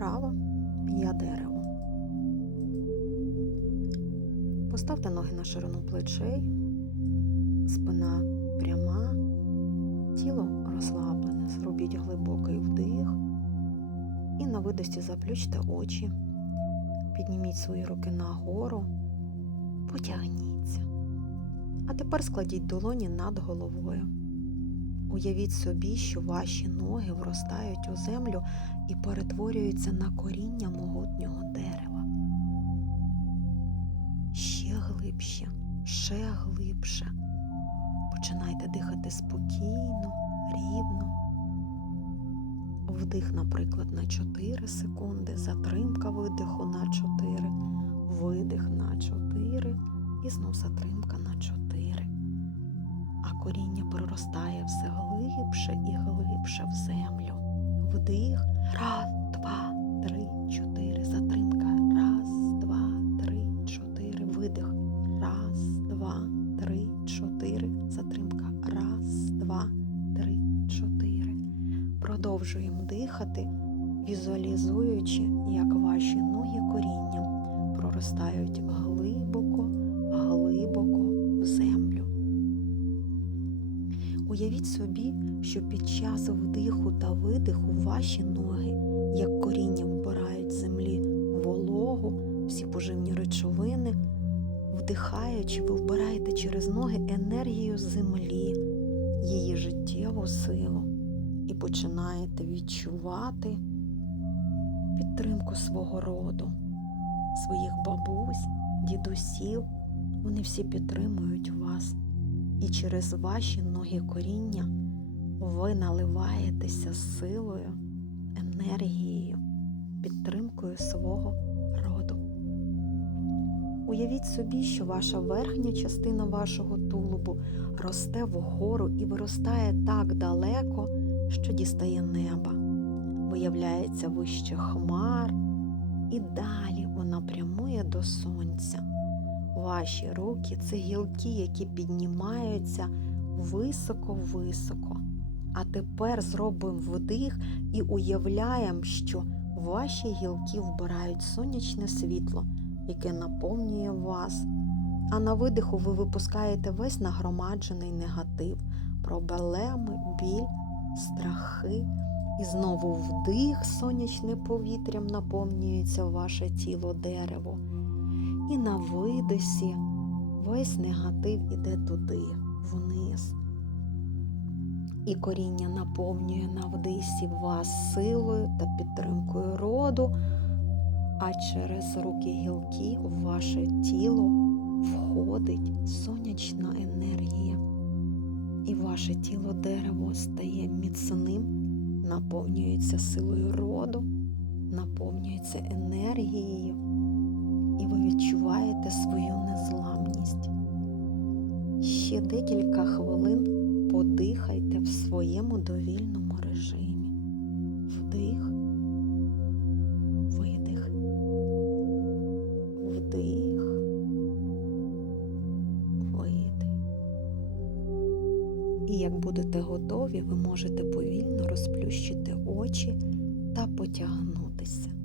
вправо я дерево. Поставте ноги на ширину плечей, спина пряма, тіло розслаблене. Зробіть глибокий вдих і на видості заплющте очі. Підніміть свої руки нагору, потягніться. А тепер складіть долоні над головою. Уявіть собі, що ваші ноги вростають у землю і перетворюються на коріння могутнього дерева. Ще глибше, ще глибше. Починайте дихати спокійно, рівно. Вдих, наприклад, на 4 секунди, затримка видиху на коріння проростає все глибше і глибше в землю. Вдих. Раз, два, три, чотири. Затримка. Раз, два, три, чотири. Видих. Раз, два, три, чотири. Затримка. Раз, два, три, чотири. Продовжуємо дихати, візуалізуючи, як ваші ноги корінням проростають глибоко, Уявіть собі, що під час вдиху та видиху ваші ноги, як коріння вбирають землі вологу, всі поживні речовини, вдихаючи, ви вбираєте через ноги енергію землі, її життєву силу, і починаєте відчувати підтримку свого роду, своїх бабусь, дідусів. Вони всі підтримують вас. І через ваші ноги коріння ви наливаєтеся силою, енергією, підтримкою свого роду. Уявіть собі, що ваша верхня частина вашого тулубу росте вгору і виростає так далеко, що дістає неба, виявляється вище хмар, і далі вона прямує до сонця. Ваші руки це гілки, які піднімаються високо-високо. А тепер зробимо вдих і уявляємо, що ваші гілки вбирають сонячне світло, яке наповнює вас. А на видиху ви випускаєте весь нагромаджений негатив, проблеми, біль, страхи. І знову вдих сонячним повітрям наповнюється ваше тіло дерево. На видосі весь негатив іде туди, вниз. І коріння наповнює на вдисі вас силою та підтримкою роду, а через руки гілки в ваше тіло входить сонячна енергія. І ваше тіло дерево стає міцним, наповнюється силою роду, наповнюється енергією свою незламність. Ще декілька хвилин подихайте в своєму довільному режимі. Вдих, видих, вдих, видих. І як будете готові, ви можете повільно розплющити очі та потягнутися.